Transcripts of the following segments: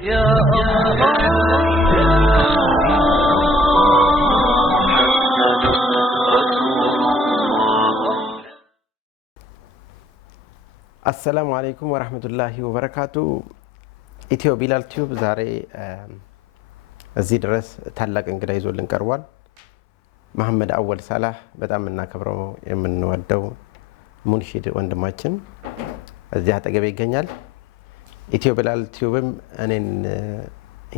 يا السلام عليكم ورحمة الله وبركاته ኢትዮ ቢላል ቲዩብ ዛሬ እዚህ ድረስ ታላቅ እንግዳ ይዞልን ቀርቧል። መሐመድ አወል ሳላህ በጣም እናከብረው የምንወደው ሙንሺድ ወንድማችን እዚህ አጠገቤ ይገኛል። ኢትዮ ቢላል ቲዩብም እኔን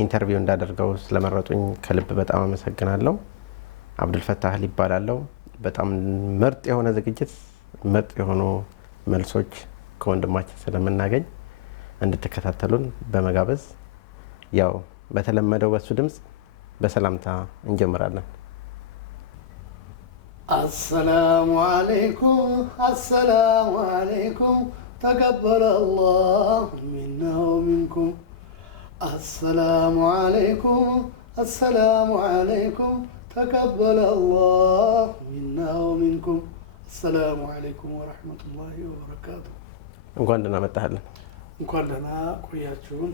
ኢንተርቪው እንዳደርገው ስለመረጡኝ ከልብ በጣም አመሰግናለሁ። አብዱል ፈታህ ይባላል። በጣም ምርጥ የሆነ ዝግጅት ምርጥ የሆኑ መልሶች ከወንድማችን ስለምናገኝ እንድትከታተሉን በመጋበዝ ያው በተለመደው በሱ ድምጽ በሰላምታ እንጀምራለን። السلام عليكم تقبل الله منا ومنكم السلام عليكم تقبل الله منا ومنكم السلام عليكم ورحمة الله وبركاته እንኳን ደህና መጣህልን። እንኳን ደህና ቆያችሁን።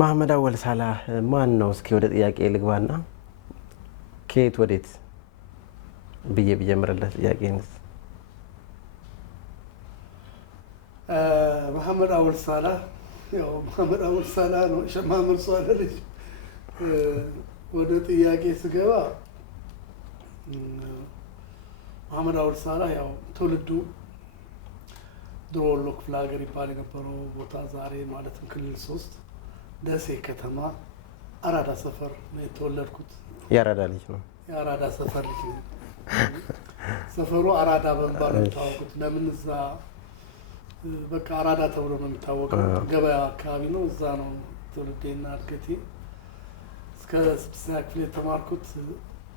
መሐመድ አወል ሳላህ ማን ነው? እስኪ ወደ ጥያቄ ልግባና ከየት ወዴት ብዬ ብጀምርለት ጥያቄንስ? መሐመድ አወል ሳላህ ያው መሐመድ አወል ሳላህ ነው። ሸማምር ሷለ ልጅ ወደ ጥያቄ ስገባ መሐመድ አወል ሳላህ ያው ትውልዱ ድሮ ወሎ ክፍለ ሀገር ይባል የነበረው ቦታ ዛሬ ማለትም ክልል 3 ደሴ ከተማ አራዳ ሰፈር ነው የተወለድኩት። ያራዳ ልጅ ነው። የአራዳ ሰፈር ልጅ ነው። ሰፈሩ አራዳ በመባል ነው የሚታወቁት። ለምን እዛ በቃ አራዳ ተብሎ ነው የሚታወቀው። ገበያ አካባቢ ነው። እዛ ነው ትውልዴና እድገቴ። እስከ 6ኛ ክፍል የተማርኩት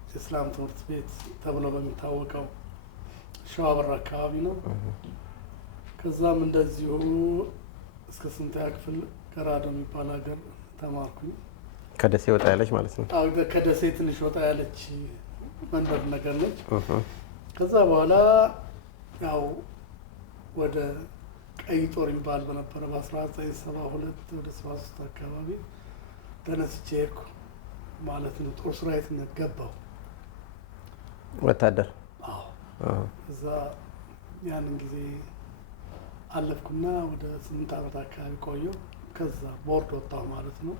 የእስላም ትምህርት ቤት ተብሎ በሚታወቀው ሸዋበር አካባቢ ነው። ከዛም እንደዚሁ እስከ 8ኛ ክፍል ገራዶ የሚባል ሀገር ተማርኩኝ። ከደሴ ወጣ ያለች ማለት ነው። ከደሴ ትንሽ ወጣ ያለች መንደር ነገር ነች። ከዛ በኋላ ያው ወደ ቀይ ጦር የሚባል በነበረ በ1972 ወደ 73 አካባቢ ተነስቼ ሄድኩ ማለት ነው። ጦር ሰራዊትነት ገባሁ። ወታደር? አዎ። እዛ ያንን ጊዜ አለፍኩና ወደ 8 ዓመት አካባቢ ቆየሁ። ከዛ ቦርድ ወጣሁ ማለት ነው።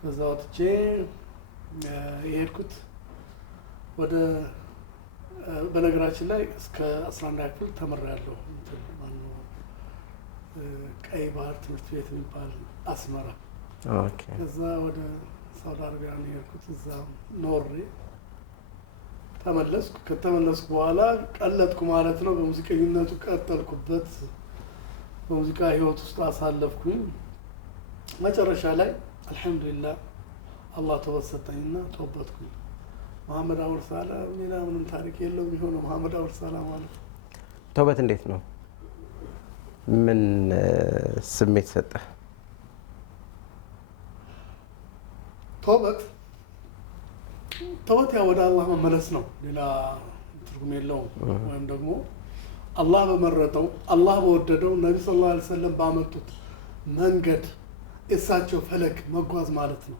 ከዛ ወጥቼ የሄድኩት ወደ በነገራችን ላይ እስከ 11ኛ ክፍል ተምሬያለሁ። ቀይ ባህር ትምህርት ቤት የሚባል አስመራ። ኦኬ። ከዛ ወደ ሳውዲ አረቢያ ነው የሄድኩት። እዛ ኖሬ ተመለስኩ። ከተመለስኩ በኋላ ቀለጥኩ ማለት ነው። በሙዚቀኝነቱ ቀጠልኩበት። በሙዚቃ ህይወት ውስጥ አሳለፍኩኝ። መጨረሻ ላይ አልሐምዱሊላህ አላህ ተወሰጠኝና ተወበትኩኝ። መሐመድ አወል ሳላህ ሌላ ምንም ታሪክ የለውም። የሆነው መሐመድ አወል ሳላህ ማለት ነው። ተውበት እንዴት ነው? ምን ስሜት ሰጠ? ተውበት ያው ወደ አላህ መመለስ ነው። ሌላ ትርጉም የለውም። ወይም ደግሞ አላህ በመረጠው አላህ በወደደው ነቢ ሰለላሁ ዐለይሂ ወሰለም ባመጡት መንገድ እሳቸው ፈለግ መጓዝ ማለት ነው።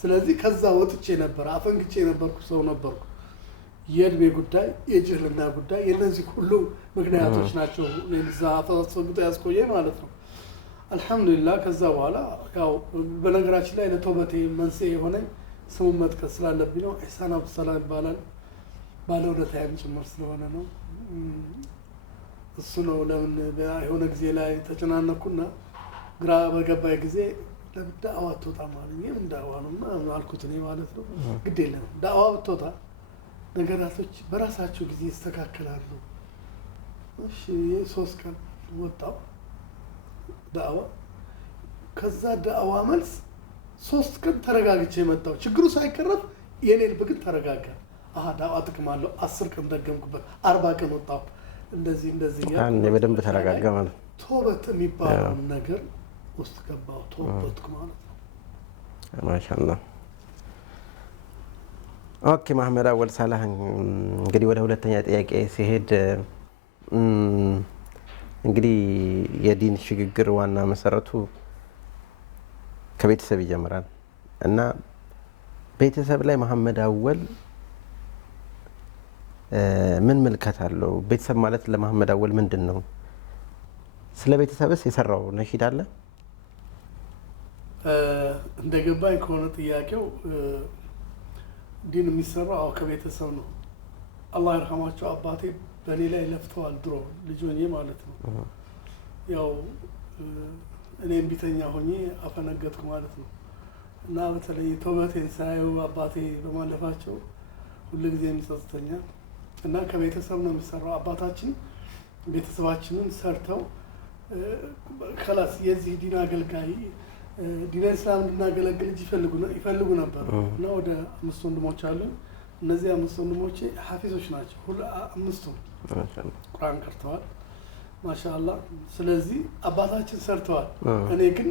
ስለዚህ ከዛ ወጥቼ ነበር፣ አፈንግጬ ነበርኩ፣ ሰው ነበርኩ። የእድሜ ጉዳይ፣ የጅህልና ጉዳይ፣ የነዚህ ሁሉ ምክንያቶች ናቸው ለዛ አፈንግጦ ያስቆየ ማለት ነው። አልሐምዱሊላህ ከዛ በኋላ ያው በነገራችን ላይ ለተውበቴ መንስኤ የሆነኝ ስሙን መጥቀስ ስላለብኝ ነው። ኢህሳን አብዱሰላም ይባላል። ባለውለታዬም ጭምር ስለሆነ ነው። እሱ ነው። ለምን የሆነ ጊዜ ላይ ተጨናነኩና ግራ በገባይ ጊዜ ለምን ዳዕዋ አትወጣም አለኝ። ምን ዳዕዋ ነው አልኩት እኔ ማለት ነው። ግድ የለም ዳዕዋ ብትወጣ ነገራቶች በራሳቸው ጊዜ ይስተካከላሉ። እሺ 3 ቀን ወጣው ዳዕዋ። ከዛ ዳዕዋ መልስ 3 ቀን ተረጋግቼ መጣሁ። ችግሩ ሳይቀረፍ የኔ ልብ ግን ተረጋጋ። ዳዕዋ ጥቅም አለው። 10 ቀን ደገምኩበት። 40 ቀን ወጣሁ። እንደዚህ ያኔ በደንብ ተረጋጋ ማለት ነው። ተውበት የሚባለው ነገር ውስጥ ገባሁ። ተውበትኩ ማለት ነው። ማሻአላህ። ኦኬ መሐመድ አወል ሳላህ እንግዲህ ወደ ሁለተኛ ጥያቄ ሲሄድ እንግዲህ የዲን ሽግግር ዋና መሰረቱ ከቤተሰብ ይጀምራል እና ቤተሰብ ላይ መሐመድ አወል ምን ምልከታ አለው? ቤተሰብ ማለት ለመሐመድ አወል ምንድን ነው? ስለ ቤተሰብስ የሰራው ነሺዳ አለ? እንደገባኝ ከሆነ ጥያቄው ዲን የሚሰራው ከቤተሰብ ነው። አላህ ይርሐማቸው አባቴ በእኔ ላይ ለፍተዋል፣ ድሮ ልጅ ሆኜ ማለት ነው። ያው እኔም ቢተኛ ሆኜ አፈነገጥኩ ማለት ነው። እና በተለይ ተውበቴን ሳያዩ አባቴ በማለፋቸው ሁልጊዜ የሚጸጽተኛል። እና ከቤተሰብ ነው የሚሰራው። አባታችን ቤተሰባችንን ሰርተው ከላስ የዚህ ዲን አገልጋይ ዲን እስላም እንድናገለግል ይፈልጉ ነበር። እና ወደ 5 ወንድሞች አሉኝ። እነዚህ 5 ወንድሞቼ ሐፊዞች ናቸው። አምስቱም ቁርአን ቀርተዋል ማሻአላህ። ስለዚህ አባታችን ሰርተዋል። እኔ ግን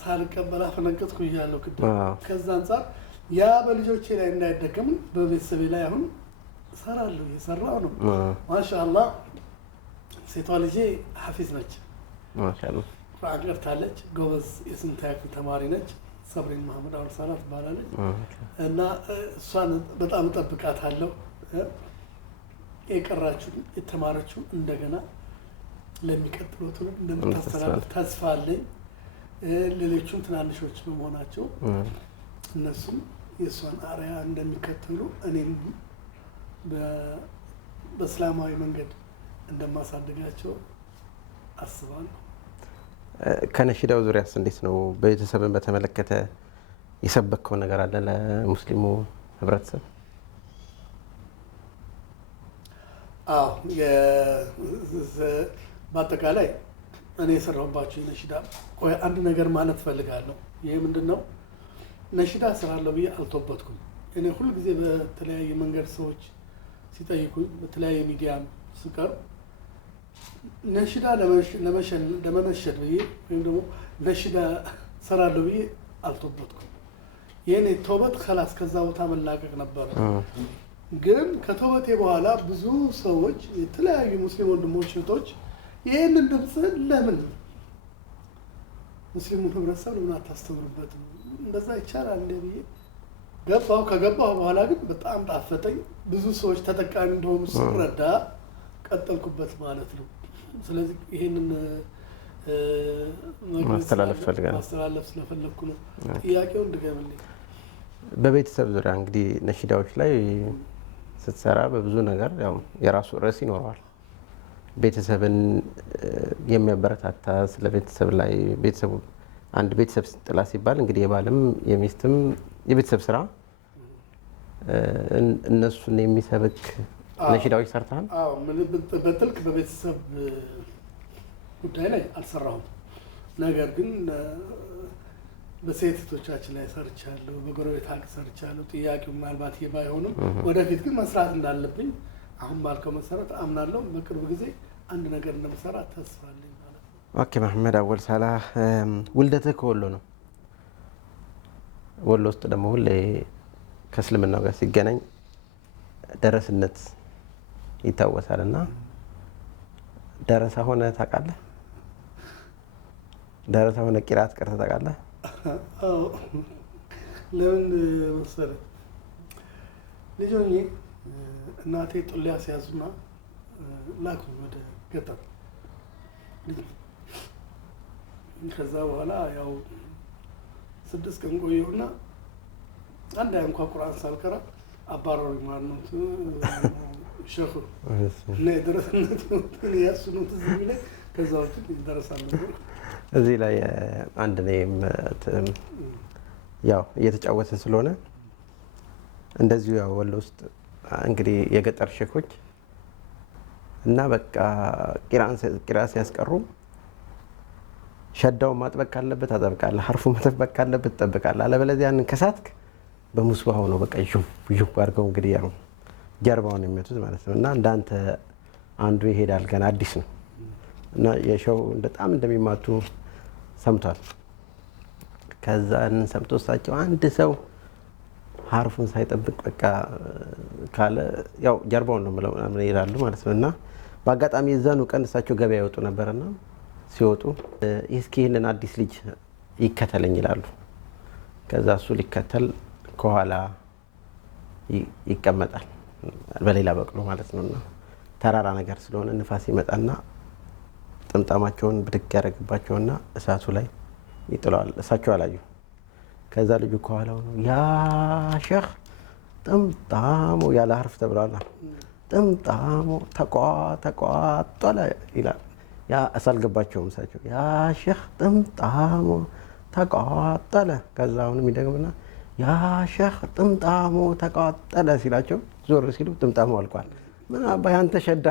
ሳልቀበል አፈነገጥኩ እያለሁ ከዛ አንጻር ያ በልጆቼ ላይ እንዳይደገም በቤተሰቤ ላይ አሁን እሰራለሁ፣ እየሰራሁ ነው ማሻአላህ። ሴቷ ልጄ ሐፊዝ ነች ማሻአላህ፣ ቁርአን ቀርታለች። ጎበዝ የ8ኛ ክፍል ተማሪ ነች። ሰብሪን መሐመድ አወል ሳላ ትባላለች። እና እሷን በጣም እጠብቃታለሁ። የቀራችሁ የተማረችው እንደገና ለሚቀጥለው ትውልድ እንደምታስተላልፍ ተስፋ አለኝ። ሌሎቹም ትናንሾች በመሆናቸው እነሱም የእሷን አርያ እንደሚከተሉ እኔም በእስላማዊ መንገድ እንደማሳደጋቸው አስባለሁ። ከነሺዳው ዙሪያስ እንዴት ነው? ቤተሰብን በተመለከተ የሰበከው ነገር አለ ለሙስሊሙ ህብረተሰብ? አዎ፣ በአጠቃላይ እኔ የሰራሁባቸው የነሺዳ አንድ ነገር ማለት ፈልጋለሁ። ይህ ምንድን ነው? ነሺዳ ስራለሁ ብዬ አልተወበትኩም። እኔ ሁልጊዜ በተለያየ መንገድ ሰዎች ሲጠይቁኝ፣ በተለያየ ሚዲያም ስቀርብ ነሺዳ ለመነሸድ ብዬ ወይም ደግሞ ነሺዳ ስራለሁ ብዬ አልተወበትኩም። የኔ ተውበት ከላስ ከዛ ቦታ መላቀቅ ነበረ። ግን ከተውበቴ በኋላ ብዙ ሰዎች የተለያዩ ሙስሊም ወንድሞች እህቶች ይህንን ድምፅ ለምን ሙስሊሙን ህብረተሰብ ለምን አታስተምርበትም? እንደዛ ይቻላል እንደ ብዬ ገባሁ። ከገባሁ በኋላ ግን በጣም ጣፈጠኝ። ብዙ ሰዎች ተጠቃሚ እንደሆኑ ስረዳ ቀጠልኩበት ማለት ነው። ስለዚህ ይህንን ማስተላለፍ ስለፈለግኩ ነው። ጥያቄውን ድገምልኝ። በቤተሰብ ዙሪያ እንግዲህ ነሺዳዎች ላይ ስትሰራ በብዙ ነገር ያው የራሱ ርዕስ ይኖረዋል። ቤተሰብን የሚያበረታታ ስለ ቤተሰብ ላይ ቤተሰቡ አንድ ቤተሰብ ጥላ ሲባል እንግዲህ የባልም የሚስትም የቤተሰብ ስራ እነሱን የሚሰብክ ነሺዳዎች ሰርተሃል? አዎ፣ በጥልቅ በቤተሰብ ጉዳይ ላይ አልሰራሁም። ነገር ግን በሴት እህቶቻችን ላይ ሰርቻለሁ፣ በጎረቤት ሀቅ ሰርቻለሁ። ጥያቄው ምናልባት ይሄ ባይሆንም ወደፊት ግን መስራት እንዳለብኝ አሁን ባልከው መሰረት አምናለሁ። በቅርብ ጊዜ አንድ ነገር እንደምሰራ ተስፋ አለኝ ማለት ነው። ኦኬ፣ መሐመድ አወል ሳላ ውልደትህ ከወሎ ነው። ወሎ ውስጥ ደግሞ ሁሌ ከእስልምናው ጋር ሲገናኝ ደረስነት ይታወሳል እና ደረሳ ሆነ ታውቃለህ? ደረሳ ሆነ ቂራት ቀርተህ ታውቃለህ? ለምን መሰለህ? ልጅ ሆኜ እናቴ ጡሊያ ሲያዙና ላኩኝ ወደ ገጠር። ከዛ በኋላ ያው 6 ቀን ቆየሁና አንድ እንኳ ቁርአን ሳልቀራ አባረሩኝ ማለት ነው። ሸኹ እና የደረሰነት ያሱኑት እዚህ ላይ ከዛ ውጭ ይደረሳል። እዚህ ላይ አንድ ነይም ያው እየተጫወትን ስለሆነ እንደዚሁ ያው ወሎ ውስጥ እንግዲህ የገጠር ሼኮች እና በቃ ቂራን ሲያስቀሩ ሸዳው ማጥበቅ ካለበት አጠብቃለህ፣ ሐርፉ መጠበቅ ካለበት ትጠብቃለህ። አለበለዚያ ያንን ከሳትክ በሙስባው ነው በቃ ይሁ አድርገው እንግዲህ ያው ጀርባውን የሚመቱት ማለት ነው። እና እንዳንተ አንዱ ይሄዳል ገና አዲስ ነው እና የሸው በጣም እንደሚማቱ ሰምቷል። ከዛ ሰምቶ እሳቸው አንድ ሰው ሐርፉን ሳይጠብቅ በቃ ካለ ያው ጀርባውን ነው ብለው ይላሉ ማለት ነው። እና በአጋጣሚ የዛኑ ቀን እሳቸው ገበያ ይወጡ ነበርና ሲወጡ እስኪ ይህንን አዲስ ልጅ ይከተለኝ ይላሉ። ከዛ እሱ ሊከተል ከኋላ ይቀመጣል በሌላ በቅሎ ማለት ነውና ተራራ ነገር ስለሆነ ንፋስ ይመጣና ጥምጣማቸውን ብድግ ያደርግባቸውና እሳቱ ላይ ይጥለዋል። እሳቸው አላዩ። ከዛ ልጁ ከኋላው ነው ያ ሼህ ጥምጣሙ ያለ ሐርፍ ተብሏል። ጥምጣሙ ተቋጠለ ይላል። ያ አልገባቸውም እሳቸው ያ ሼህ ጥምጣሙ ተቋጠለ። ከዛ አሁንም ይደግምና ያ ሼህ ጥምጣሙ ተቋጠለ ሲላቸው ዞር ሲሉ ጥምጣሙ አልቋል። ምን አባይ አንተ ሸዳ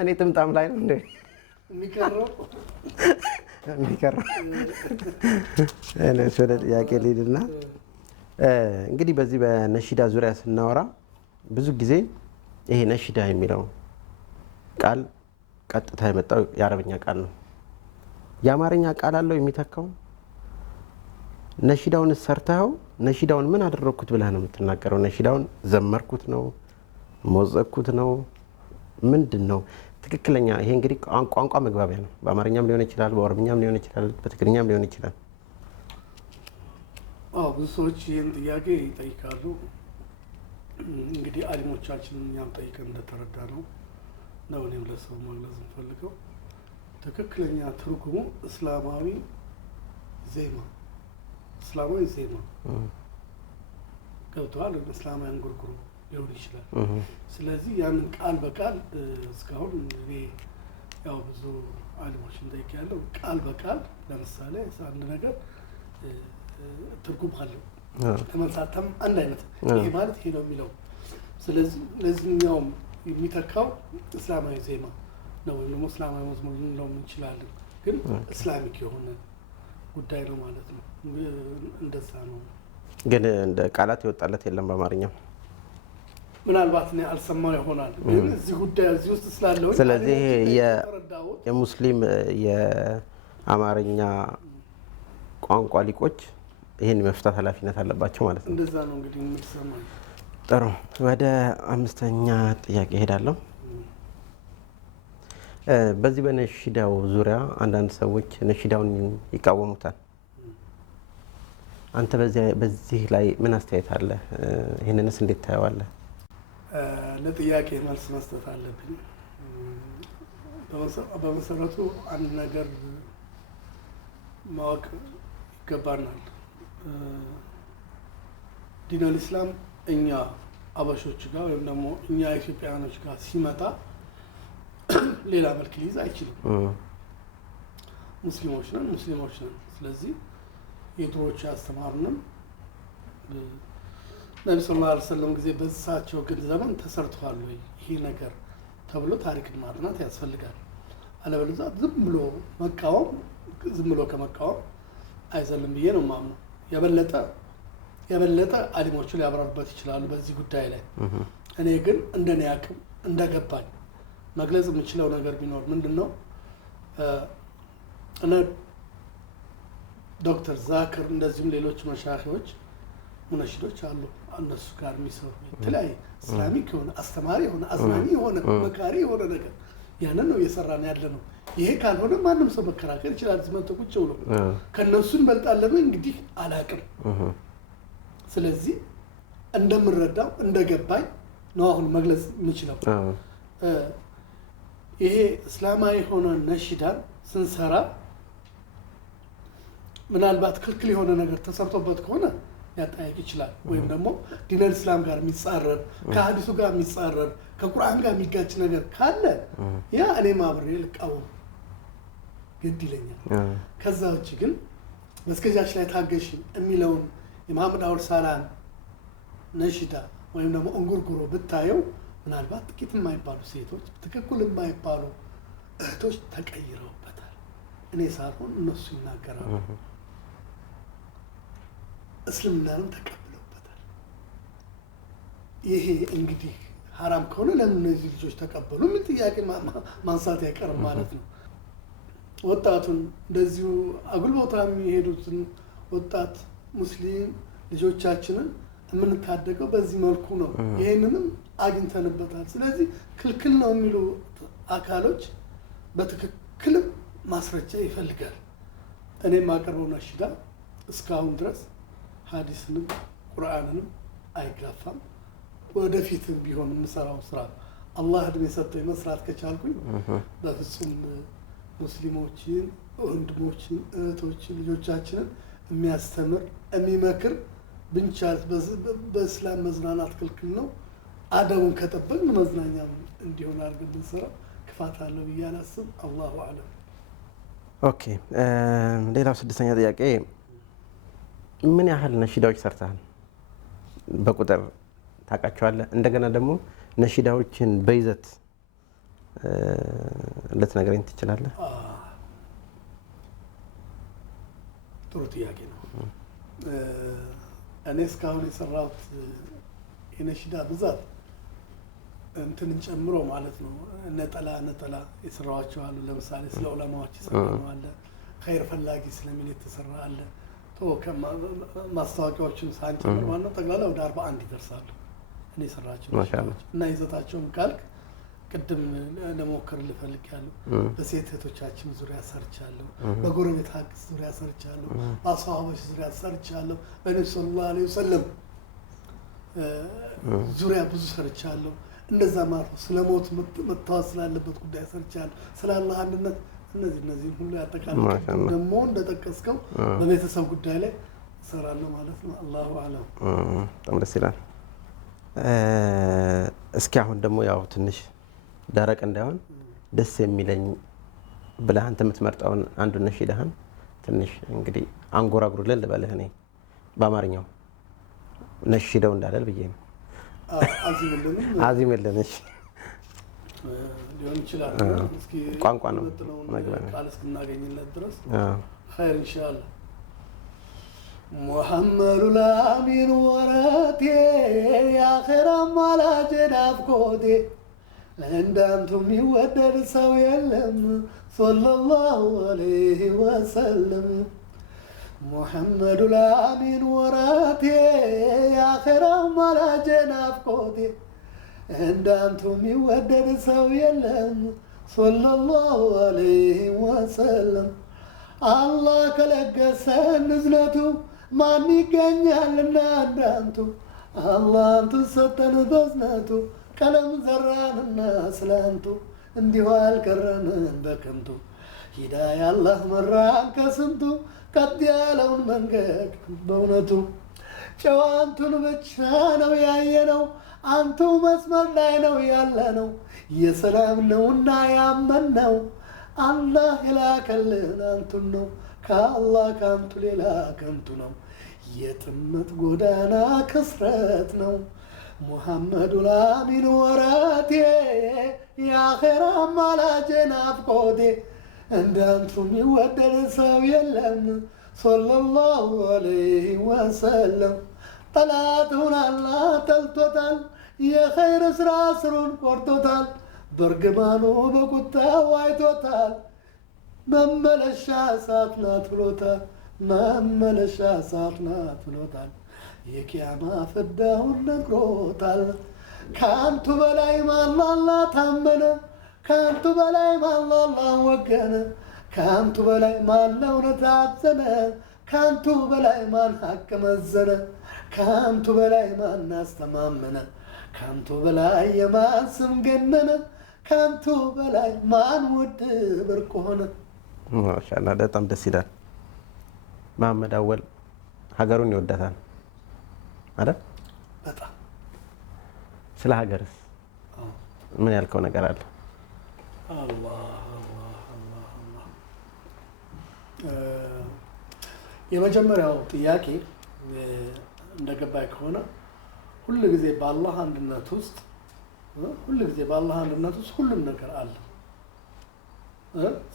እኔ ጥምጣም ላይ ነው እንዴ የሚቀረው? ወደ ጥያቄ ልሂድና እንግዲህ በዚህ በነሺዳ ዙሪያ ስናወራ ብዙ ጊዜ ይሄ ነሺዳ የሚለው ቃል ቀጥታ የመጣው የአረብኛ ቃል ነው። የአማርኛ ቃል አለው የሚተካው? ነሺዳውን ሰርተኸው ነሺዳውን ምን አደረኩት ብለህ ነው የምትናገረው? ነሺዳውን ዘመርኩት ነው ሞዘኩት ነው ምንድን ነው ትክክለኛ? ይሄ እንግዲህ ቋንቋ መግባቢያ ነው። በአማርኛም ሊሆን ይችላል፣ በኦሮምኛም ሊሆን ይችላል፣ በትግርኛም ሊሆን ይችላል። ብዙ ሰዎች ይህን ጥያቄ ይጠይቃሉ። እንግዲህ አሊሞቻችንን እኛም ጠይቀን እንደተረዳ ነው እኔም ለሰው መግለጽ የምፈልገው ትክክለኛ ትርጉሙ እስላማዊ ዜማ ገብተዋል። እስላማዊ እንጉርጉሮ ሊሆን ይችላል። ስለዚህ ያንን ቃል በቃል እስካሁን እኔ ያው ብዙ አሊሞችን ጠይቄያለሁ። ቃል በቃል ለምሳሌ አንድ ነገር ትርጉም አለው ተመሳሳይም አንድ አይነት ይሄ ማለት ይሄ ነው የሚለው። ስለዚህ ለዚህኛውም የሚተካው እስላማዊ ዜማ ነው ወይም ደግሞ እስላማዊ መዝሙር ልንለው እንችላለን። ግን እስላሚክ የሆነ ጉዳይ ነው ማለት ነው። እንደዛ ነው። ግን እንደ ቃላት የወጣለት የለም በአማርኛው። ምናልባት እኔ አልሰማው ይሆናል ግን እዚህ ጉዳይ እዚህ ውስጥ ስላለው ስለዚህ የሙስሊም የአማርኛ ቋንቋ ሊቆች ይሄን መፍታት ኃላፊነት አለባቸው ማለት ነው። እንደዛ ነው እንግዲህ የምትሰማው። ጥሩ፣ ወደ አምስተኛ ጥያቄ ሄዳለሁ። በዚህ በነሺዳው ዙሪያ አንዳንድ ሰዎች ነሺዳውን ይቃወሙታል። አንተ በዚህ ላይ ምን አስተያየት አለ? ይህንንስ እንዴት ታየዋለህ? ለጥያቄ መልስ መስጠት አለብኝ። በመሰረቱ አንድ ነገር ማወቅ ይገባናል። ዲነል ኢስላም እኛ አበሾች ጋር ወይም ደግሞ እኛ ኢትዮጵያውያኖች ጋር ሲመጣ ሌላ መልክ ሊይዝ አይችልም። ሙስሊሞች ነን። ስለዚህ የድሮዎች ያስተማሩንም ነቢ ሰለላሁ ዐለይሂ ወሰለም ጊዜ በሳቸው ግን ዘመን ተሰርተዋል ወይ ይሄ ነገር ተብሎ ታሪክን ማጥናት ያስፈልጋል። አለበለዚያ ዝም ብሎ ከመቃወም አይዘልም ብዬ ነው የማምነው። የበለጠ አሊሞቹ ሊያብራሩበት ይችላሉ በዚህ ጉዳይ ላይ። እኔ ግን እንደኔ አቅም እንደገባኝ መግለጽ የምችለው ነገር ቢኖር ምንድን ነው እነ ዶክተር ዛክር እንደዚሁም ሌሎች መሻኺዎች ሙነሽዶች አሉ እነሱ ጋር የሚሰሩ የተለያየ እስላሚክ የሆነ አስተማሪ የሆነ አዝናኝ የሆነ መካሪ የሆነ ነገር ያንን ነው እየሰራን ያለ ነው። ይሄ ካልሆነ ማንም ሰው መከራከር ይችላል። ዝመን ቁጭ ብሎ ከነሱ እንበልጣለን እንግዲህ አላቅም። ስለዚህ እንደምረዳው እንደገባኝ ነው አሁን መግለጽ የምችለው። ይሄ እስላማዊ የሆነ ነሺዳን ስንሰራ ምናልባት ክልክል የሆነ ነገር ተሰርቶበት ከሆነ ሊያጠያይቅ ይችላል። ወይም ደግሞ ዲነል እስላም ጋር የሚጻረር ከሀዲሱ ጋር የሚጻረር ከቁርአን ጋር የሚጋጭ ነገር ካለ ያ እኔም አብሬ ልቃወም ግድ ይለኛል። ከዛ ውጭ ግን መስገጃች ላይ ታገሽ የሚለውን የመሐመድ አወል ሳላን ነሺዳ ወይም ደግሞ እንጉርጉሮ ብታየው ምናልባት ጥቂት የማይባሉ ሴቶች ትክክል የማይባሉ እህቶች ተቀይረውበታል። እኔ ሳልሆን እነሱ ይናገራሉ። እስልምናንም ተቀብለውበታል። ይሄ እንግዲህ ሀራም ከሆነ ለምን እነዚህ ልጆች ተቀበሉ የሚል ጥያቄ ማንሳት አይቀርም ማለት ነው። ወጣቱን እንደዚሁ አጉል ቦታ የሚሄዱትን ወጣት ሙስሊም ልጆቻችንን የምንታደገው በዚህ መልኩ ነው። ይሄንንም አግኝተንበታል። ስለዚህ ክልክል ነው የሚሉ አካሎች በትክክልም ማስረጃ ይፈልጋል። እኔም አቀርበው ነሺዳ እስካሁን ድረስ ሐዲስንም ቁርአንንም አይጋፋም። ወደፊትም ቢሆን የምሰራው ስራ አላህ እድሜ ሰጥቶኝ መስራት ከቻልኩኝ በፍጹም ሙስሊሞችን፣ ወንድሞችን፣ እህቶችን፣ ልጆቻችንን የሚያስተምር የሚመክር ብንቻል በእስላም መዝናናት ክልክል ነው። አደቡን ከጠበቅን መዝናኛ እንዲሆን አድርገን ብንሰራ ክፋት አለው ብዬ አላስብ። አላሁ አለም። ኦኬ፣ ሌላው ስድስተኛ ጥያቄ ምን ያህል ነሺዳዎች ሰርተሃል? በቁጥር ታውቃቸዋለህ? እንደገና ደግሞ ነሺዳዎችን በይዘት ልትነግረኝ ትችላለህ? ጥሩ ጥያቄ ነው። እኔ እስካሁን የሰራሁት የነሺዳ ብዛት እንትንን ጨምሮ ማለት ነው ነጠላ የሰራኋቸው አሉ። ለምሳሌ ስለ ዑለማዎች የሰራነው አለ፣ ኸይር ፈላጊ ስለሚል የተሰራ አለ። ማስታወቂያዎችን ሳንጨምር ማለት ነው ጠቅላላ ወደ 41 ይደርሳሉ እኔ የሰራቸው እና ይዘታቸውም ካልክ ቅድም ለመሞከር ልፈልግ ያለው በሴት እህቶቻችን ዙሪያ ሰርቻለሁ፣ በጎረቤት ሀቅ ዙሪያ ሰርቻለሁ፣ በአስዋቦች ዙሪያ ሰርቻለሁ፣ በነብዩ ሰለላሁ ዐለይሂ ወሰለም ዙሪያ ብዙ ሰርቻለሁ። እንደዛ ማለት ስለ ሞት መታወስ ስላለበት ጉዳይ ሰርቻለሁ፣ ስለ አላህ አንድነት፣ እነዚህን ሁሉ ያጠቃልላል። ደግሞ እንደጠቀስከው በቤተሰብ ጉዳይ ላይ እሰራለሁ ማለት ነው። አላሁ አለም። በጣም ደስ ይላል። እስኪ አሁን ደግሞ ያው ትንሽ ደረቅ እንዳይሆን ደስ የሚለኝ ብለህ አንተ የምትመርጠውን አንዱን ነሺዳህን ትንሽ እንግዲህ አንጎራጉርልን ልበልህ። እኔ በአማርኛው ነሺዳው እንዳለል ብዬ ነው። አዚምልን። እሺ ሊሆን ይችላል። እስኪ ቋንቋ ነው መግቢያ ቃል እስክናገኝለት ድረስ ኸይር ኢንሻአላህ። ሙሐመዱ ላሚን ወረቴ የአኺራ አማላጄ ናፍቆቴ እንዳንቱ የሚወደድ ሰው የለም ሰለላሁ ዐለይሂ ወሰለም። ሙሐመዱ ላሚን ወረቴ የአኺራ አማላጄ ናፍቆቴ እንዳንቱ የሚወደድ ሰው የለም ሰለላሁ ዐለይሂ ወሰለም። አላህ ከለገሰን እዝነቱ ማን ይገኛልና እንዳንቱ፣ አላህ አንቱን ሰጠን በዝነቱ ቀለም ዘራንና ስላንቱ እንዲሁ አልቀረንም በከንቱ። ሂዳያ አላህ መራን ከስንቱ ቀጥ ያለውን መንገድ በእውነቱ። ጨዋንቱን ብቻ ነው ያየነው አንቱ መስመር ላይ ነው ያለነው። የሰላም ነውና ያመንነው አላህ የላከልን አንቱን ነው። ከአላህ ከአንቱ ሌላ ከንቱ ነው። የጥመት ጎዳና ክስረት ነው። ሙሐመዱ ላሚን ወረቴ የአኺራ አማላጄ ናፍቆቴ እንዳንቱ የሚወደድ ሰው የለም ሰለላሁ ዐለይሂ ወሰለም። ጠላቱን አላህ ጠልቶታል፣ የኸይር ስራ ስሩን ቆርጦታል፣ በርግማኑ በቁጣው አይቶታል። መመለሻ እሳት ናት ብሎታል፣ መመለሻ እሳት ናት ብሎታል። የቂያማ ፍዳውን ነግሮታል። ከአንቱ በላይ ማላላ ታመነ፣ ከአንቱ በላይ ማላላ ወገነ፣ ከአንቱ በላይ ማን ለእውነት አዘነ፣ ከአንቱ በላይ ማን ሐቅ መዘነ፣ ከአንቱ በላይ ማን አስተማመነ፣ ከአንቱ በላይ የማን ስም ገነነ፣ ከአንቱ በላይ ማን ውድ ብርቅ ሆነ። ማሻአላህ በጣም ደስ ይላል። መሐመድ አወል ሀገሩን ይወዳታል አይደል? በጣም። ስለ ሀገርስ ምን ያልከው ነገር አለ? የመጀመሪያው ጥያቄ እንደገባኝ ከሆነ ሁልጊዜ በአላህ አንድነት ውስጥ ሁሉም ነገር አለ።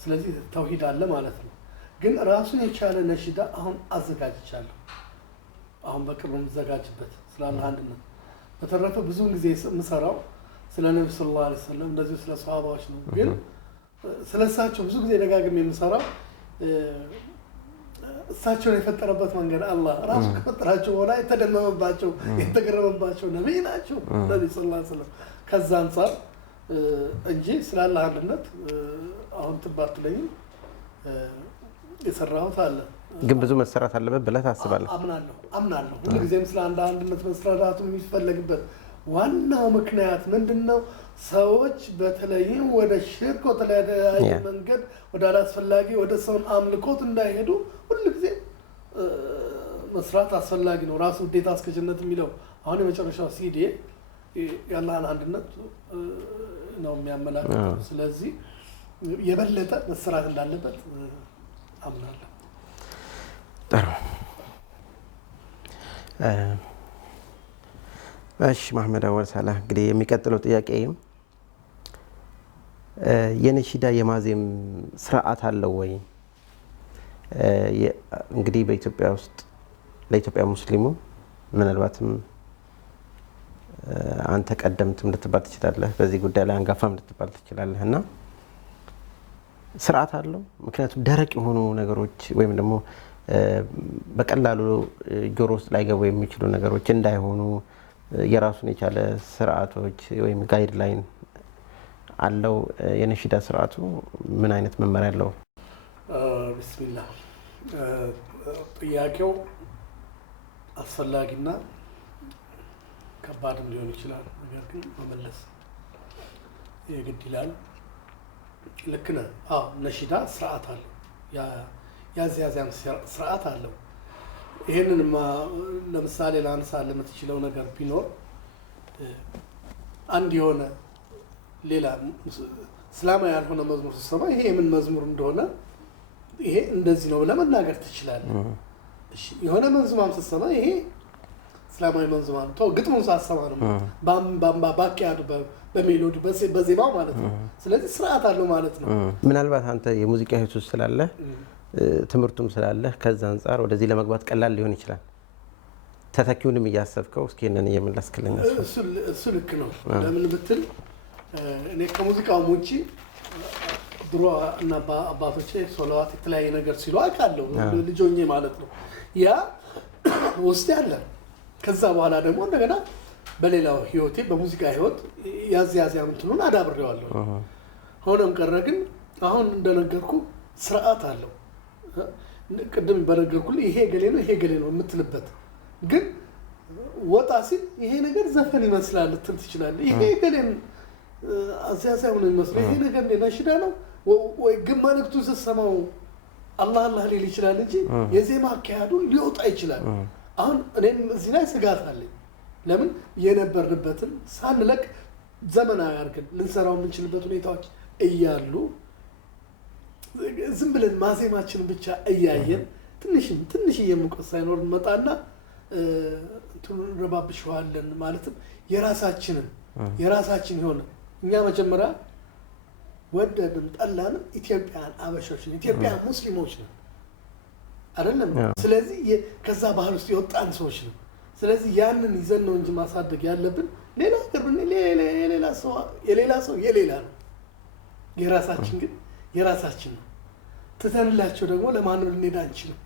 ስለዚህ ተውሂድ አለ ማለት ነው። ግን ራሱን የቻለ ነሺዳ አሁን አዘጋጅቻለሁ። አሁን በቅርቡ የምዘጋጅበት ስለ አላህ አንድነት። በተረፈ ብዙውን ጊዜ የምሰራው ስለ ነብዩ ሰለላሁ ዐለይሂ ወሰለም እንደዚሁ ስለ ሷሃባዎች ነው። ግን ስለ እሳቸው ብዙ ጊዜ ደጋግሜ የምሰራው እሳቸውን የፈጠረበት መንገድ አላህ ራሱ ከፈጠራቸው በኋላ የተደመመባቸው የተገረመባቸው ነቢይ ናቸው ነብዩ ሰለላሁ ዐለይሂ ወሰለም። ከዛ አንጻር እንጂ ስለ አላህ አንድነት አሁን ትባትለኝ የሰራሁት አለ። ግን ብዙ መሰራት አለበት ብለህ ታስባለህ? አምናለሁ። ሁልጊዜም ስለ አንድነት መስራቱ የሚፈለግበት ዋናው ምክንያት ምንድን ነው? ሰዎች በተለይም ወደ ሽርክ በተለያየ መንገድ ወደ አላስፈላጊ ወደ ሰውን አምልኮት እንዳይሄዱ ሁልጊዜ መስራት አስፈላጊ ነው። ራሱ ውዴታ እስከ ጀነት የሚለው አሁን የመጨረሻው ሲዲ የአላህን አንድነት ነው የሚያመላክተው። ስለዚህ የበለጠ መሰራት እንዳለበት አምናለሁ። ጥሩ። እሺ መሐመድ አወል ሳላህ፣ እንግዲህ የሚቀጥለው ጥያቄ የነሺዳ የማዜም ስርዓት አለው ወይ? እንግዲህ በኢትዮጵያ ውስጥ ለኢትዮጵያ ሙስሊሙ ምናልባትም አንተ ቀደምትም ልትባል ትችላለህ፣ በዚህ ጉዳይ ላይ አንጋፋም ልትባል ትችላለህ እና ስርዓት አለው? ምክንያቱም ደረቅ የሆኑ ነገሮች ወይም ደግሞ በቀላሉ ጆሮ ውስጥ ላይገቡ የሚችሉ ነገሮች እንዳይሆኑ የራሱን የቻለ ስርዓቶች ወይም ጋይድ ላይን አለው። የነሺዳ ስርዓቱ ምን አይነት መመሪያ አለው? ቢስሚላህ፣ ጥያቄው አስፈላጊና ከባድም ሊሆን ይችላል። ነገር ግን መመለስ የግድ ይላል። ልክ ነህ። ነሺዳ ስርዓት አለው፣ ያዝያዝያም ስርዓት አለው። ይህንን ለምሳሌ ላነሳ ለምትችለው ነገር ቢኖር አንድ የሆነ ሌላ እስላማዊ ያልሆነ መዝሙር ስትሰማ ይሄ የምን መዝሙር እንደሆነ ይሄ እንደዚህ ነው ብለህ መናገር ትችላለህ። የሆነ መንዙማም ስትሰማ ይሄ እስላማዊ መንዙማ ነው፣ ግጥሙን ሳትሰማ ነው ባኪያዱ በሜሎዲ በዜማው ማለት ነው። ስለዚህ ስርዓት አለው ማለት ነው። ምናልባት አንተ የሙዚቃ ህይወት ውስጥ ስላለህ ትምህርቱም ስላለህ ከዛ አንጻር ወደዚህ ለመግባት ቀላል ሊሆን ይችላል። ተተኪውንም እያሰብከው እስኪ እነን እየመለስክልኝ። እሱ ልክ ነው። ለምን ብትል እኔ ከሙዚቃውም ውጪ ድሮ እና አባቶቼ ሶላዋት የተለያየ ነገር ሲሉ አውቃለሁ፣ ልጆኜ ማለት ነው። ያ ውስጥ ያለ ከዛ በኋላ ደግሞ እንደገና በሌላው ህይወቴ በሙዚቃ ህይወት ያዝያዝያ ምትሉን አዳብሬዋለሁ። ሆነም ቀረ ግን አሁን እንደነገርኩ ስርዓት አለው። ቅድም በነገርኩልህ ይሄ ገሌ ነው ይሄ ገሌ ነው የምትልበት፣ ግን ወጣ ሲል ይሄ ነገር ዘፈን ይመስላል ልትል ትችላለህ። ይሄ ገሌን አዝያዝያ ነው የሚመስለው፣ ይሄ ነገር ነሺዳ ነው ወይ ግን መልእክቱ ስትሰማው አላህ አላህ ሊል ይችላል እንጂ የዜማ አካሄዱን ሊወጣ ይችላል። አሁን እኔም እዚህ ላይ ስጋት አለኝ። ለምን የነበርንበትን ሳንለቅ ዘመናዊ አድርገን ልንሰራው የምንችልበት ሁኔታዎች እያሉ ዝም ብለን ማዜማችንን ብቻ እያየን ትንሽዬ ሙቀት ሳይኖር እንመጣና እንረባብሸዋለን። ማለትም የራሳችን የሆነ እኛ መጀመሪያ ወደድም ጠላንም ኢትዮጵያን አበሾች ነን፣ ኢትዮጵያን ሙስሊሞች ነን አይደለም። ስለዚህ ከዛ ባህል ውስጥ የወጣን ሰዎች ነው። ስለዚህ ያንን ይዘን ነው እንጂ ማሳደግ ያለብን። ሌላ ሀገር ብንል የሌላ ሰው የሌላ ነው፣ የራሳችን ግን የራሳችን ነው። ትተንላቸው ደግሞ ለማንም ልንሄድ አንችልም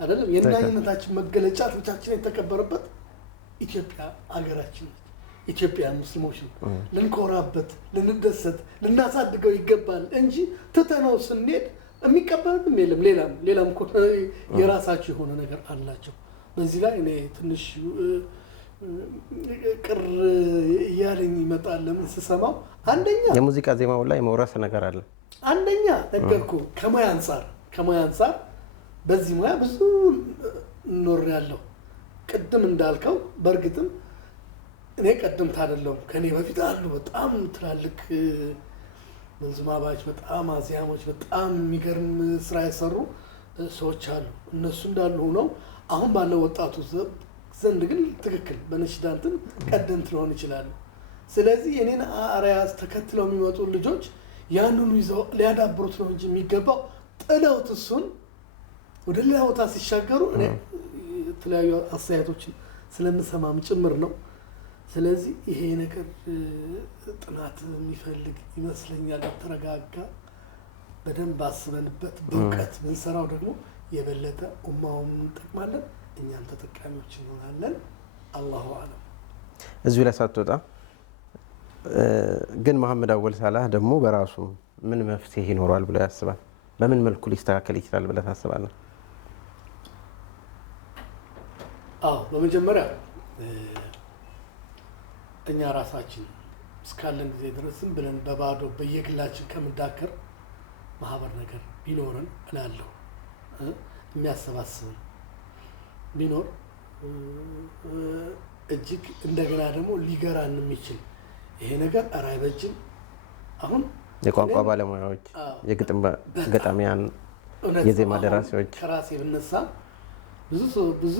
አይደለም። የናኝነታችን መገለጫ ብቻችን የተከበረበት ኢትዮጵያ ሀገራችን ነች። ኢትዮጵያ ሙስሊሞች ነው። ልንኮራበት፣ ልንደሰት፣ ልናሳድገው ይገባል እንጂ ትተነው ስንሄድ የሚቀበልም የለም። ሌላም እኮ የራሳቸው የሆነ ነገር አላቸው። በዚህ ላይ እኔ ትንሽ ቅር እያለኝ ይመጣል። ለምን ስሰማው አንደኛ የሙዚቃ ዜማው ላይ መውረስ ነገር አለ። አንደኛ ነገርኩ ከሙያ አንጻር በዚህ ሙያ ብዙ ኖሬያለሁ። ቅድም እንዳልከው በእርግጥም እኔ ቀደምት አይደለሁም፣ ከኔ በፊት አሉ በጣም ትላልቅ መንዙማባዎች፣ በጣም አዚያሞች፣ በጣም የሚገርም ስራ የሰሩ ሰዎች አሉ። እነሱ እንዳሉ ሆነው አሁን ባለው ወጣቱ ዘንድ ግን ትክክል በነሺዳ እንትን ቀደምት ሊሆን ይችላሉ። ስለዚህ የኔን አርአያ ተከትለው የሚመጡ ልጆች ያንኑ ይዘው ሊያዳብሩት ነው እንጂ የሚገባው ጥለውት እሱን ወደ ሌላ ቦታ ሲሻገሩ እኔ የተለያዩ አስተያየቶችን ስለምሰማም ጭምር ነው። ስለዚህ ይሄ ነገር ጥናት የሚፈልግ ይመስለኛል። ተረጋጋ፣ በደንብ አስበንበት በእውቀት ብንሰራው ደግሞ የበለጠ ኡማውን እንጠቅማለን፣ እኛም ተጠቃሚዎች እንሆናለን። አላሁ አለም። እዚሁ ላይ ሳትወጣ ግን መሐመድ አወል ሳላህ ደግሞ በራሱ ምን መፍትሄ ይኖረዋል ብሎ ያስባል? በምን መልኩ ሊስተካከል ይችላል ብለህ ታስባለህ? አዎ በመጀመሪያ እኛ ራሳችን እስካለን ጊዜ ድረስም ብለን በባዶ በየግላችን ከምንዳከር ማህበር ነገር ቢኖረን እላለሁ የሚያሰባስብን ቢኖር እጅግ እንደገና ደግሞ ሊገራን የሚችል ይሄ ነገር ኧረ አይበጅም። አሁን የቋንቋ ባለሙያዎች፣ የግጥም ገጣሚያን፣ የዜማ ደራሲዎች ከራሴ ብነሳ ብዙ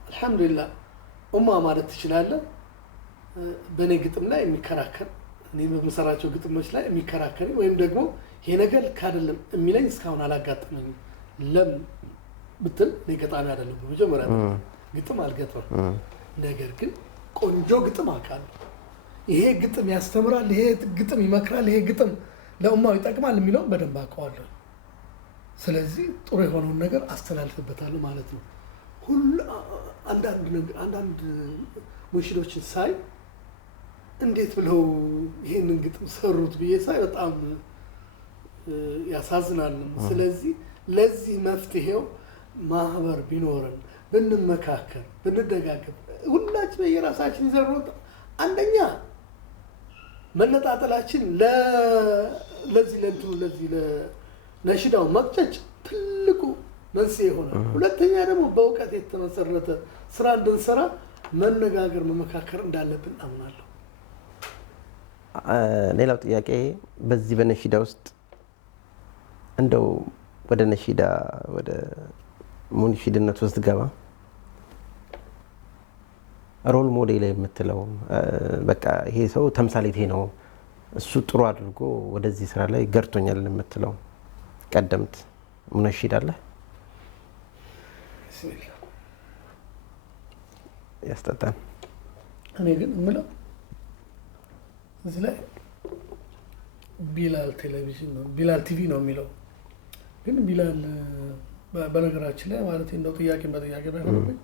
አልሐምዱሊላህ ኡማ ማለት ትችላለህ። በእኔ ግጥም ላይ የሚከራከር እኔ በምሰራቸው ግጥሞች ላይ የሚከራከር ወይም ደግሞ ይሄ ነገር ልክ አይደለም የሚለኝ እስካሁን አላጋጠመኝም። ለምን ብትል እኔ ገጣሚ አይደለም፣ በመጀመሪያ ግጥም አልገጥምም። ነገር ግን ቆንጆ ግጥም አውቃለሁ። ይሄ ግጥም ያስተምራል፣ ይሄ ግጥም ይመክራል፣ ይሄ ግጥም ለኡማው ይጠቅማል የሚለውን በደንብ አውቀዋለሁ። ስለዚህ ጥሩ የሆነውን ነገር አስተላልፍበታለሁ ማለት ነው። አንዳንድ ሙንሽዶችን ሳይ እንዴት ብለው ይሄንን ግጥም ሰሩት ብዬ ሳይ በጣም ያሳዝናል። ስለዚህ ለዚህ መፍትሄው ማህበር ቢኖረን ብንመካከር ብንደጋገፍ ሁላችን በየራሳችን ይዘሩት አንደኛ መነጣጠላችን ለዚህ ለነሽዳው መቅጨጭ ትልቁ መንስኤ ይሆናል። ሁለተኛ ደግሞ በእውቀት የተመሰረተ ስራ እንድንሰራ መነጋገር መመካከር እንዳለብን አምናለሁ። ሌላው ጥያቄ በዚህ በነሺዳ ውስጥ እንደው ወደ ነሺዳ ወደ ሙንሺድነት ውስጥ ገባ ሮል ሞዴል የምትለው በቃ ይሄ ሰው ተምሳሌቴ ነው እሱ ጥሩ አድርጎ ወደዚህ ስራ ላይ ገርቶኛል የምትለው ቀደምት ሙነሺድ አለ? ያስጠጣን። እኔ ግን የምለው እዚህ ላይ ቢላል ቴሌቪዥን ነው ቢላል ቲቪ ነው የሚለው ግን ቢላል በነገራችን ላይ ማለት እንደው ጥያቄ በጥያቄ ባይሆንብኝ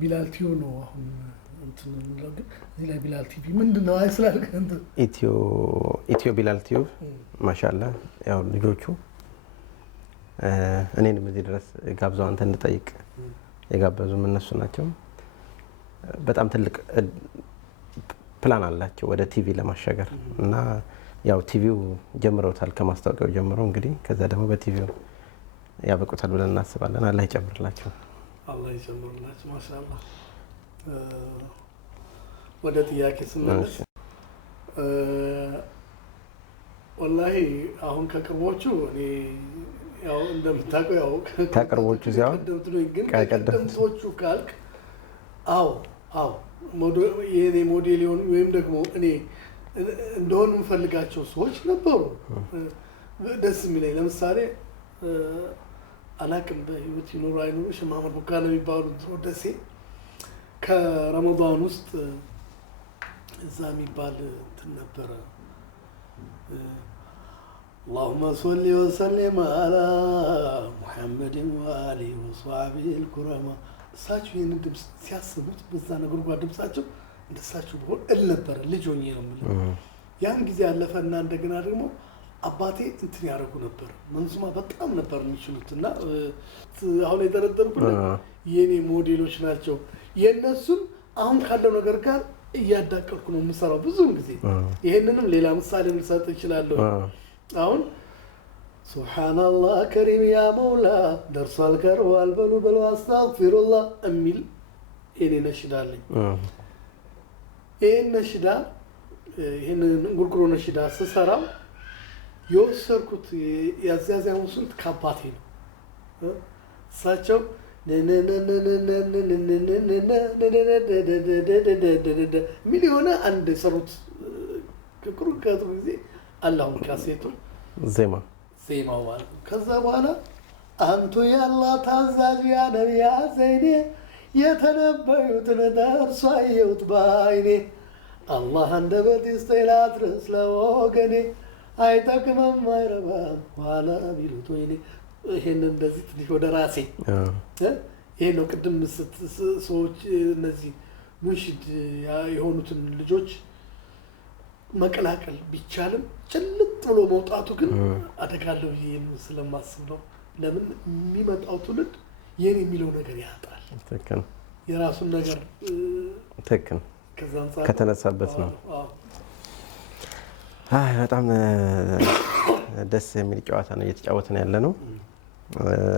ቢላል ቲዩ ነው አሁን እንትን ነው። ግን እዚህ ላይ ቢላል ቲቪ ምንድነው? አይ ስላልከ እንትን ኢትዮ ቢላል ቲዩ ማሻአላ ያው ልጆቹ እኔንም እዚህ ድረስ ጋብዘው አንተ እንድጠይቅ የጋበዙም እነሱ ናቸው። በጣም ትልቅ ፕላን አላቸው ወደ ቲቪ ለማሻገር እና ያው ቲቪው ጀምረውታል ከማስታወቂያው ጀምሮ እንግዲህ ከዛ ደግሞ በቲቪው ያበቁታል ብለን እናስባለን። አላህ ይጨምርላቸው። አላህ ይጨምርላቸው። ማሻአላህ። ወደ ጥያቄ ስንመለስ ወላሂ አሁን ከቅርቦቹ እኔ ያው እንደምታውቀው ያው ከቅርቦቹ ሲሆን ቀደምቶቹ ካልክ አዎ የኔ ሞዴል የሆኑ ወይም ደግሞ እኔ እንደሆነ የምፈልጋቸው ሰዎች ነበሩ። ደስ የሚለኝ ለምሳሌ አላቅም በህይወት ይኖሩ አይኖሩ ሸማመር ቡካለ የሚባሉ ደሴ ከረመዳን ውስጥ እዛ የሚባል እንትን ነበረ። اللهم صل وسلم على محمد وآله وصحبه الكرام እሳቸው ይህንን ድምፅ ሲያስቡት በዛ ነጎድጓድ ድምፃቸው እንደሳቸው በሆን እል ነበረ ልጅ ሆኜ ነው የምልህ። ያን ጊዜ ያለፈና እንደገና ደግሞ አባቴ እንትን ያደርጉ ነበር መንዙማ በጣም ነበር የሚችሉት እና አሁን የደረደርኩት የኔ ሞዴሎች ናቸው። የነሱም አሁን ካለው ነገር ጋር እያዳቀልኩ ነው የምሰራው ብዙውን ጊዜ። ይሄንንም ሌላ ምሳሌ ልሰጥ እችላለሁ። አሁን ሱብሃንአላህ ከሪም ያ መውላ ደርሷል ቀርቧል በሉ አስተግፊሩላህ የሚል የኔ ነሽዳ አለኝ። ይሄን ነሽዳ ይሄንን ጉርጉሮ ነሽዳ ስሰራው የወሰድኩት ያዛዛው ስንት ከአባቴ ነው። እሳቸው ሚል የሆነ አንድ የሰሩት ከቁርቀቱ ጊዜ አላሁን ካሴቱ ዜማው ማለት ነው። ከዛ በኋላ አንቱ ያላ ታዛዥ ያ ነቢያ ዘይኔ የተነበዩትን ደርሶ አየሁት በዓይኔ አላህ አንደበት ይስጠኝ ላድርስ ለወገኔ አይጠቅምም አይረባም ኋላ ቢሉት ወይኔ። ይሄን እንደዚህ ትንሽ ወደ ራሴ ይሄ ነው ቅድም ሰዎች እነዚህ ሙንሺድ የሆኑትን ልጆች መቀላቀል ቢቻልም ጭልጥ ብሎ መውጣቱ ግን አደጋለው ስለማስብ ነው። ለምን የሚመጣው ትውልድ የኔ የሚለው ነገር ያጣል። ትክክል የራሱን ነገር ትክክል ከዛ አንፃር ከተነሳበት ነው። አይ በጣም ደስ የሚል ጨዋታ ነው እየተጫወትን ያለ ነው።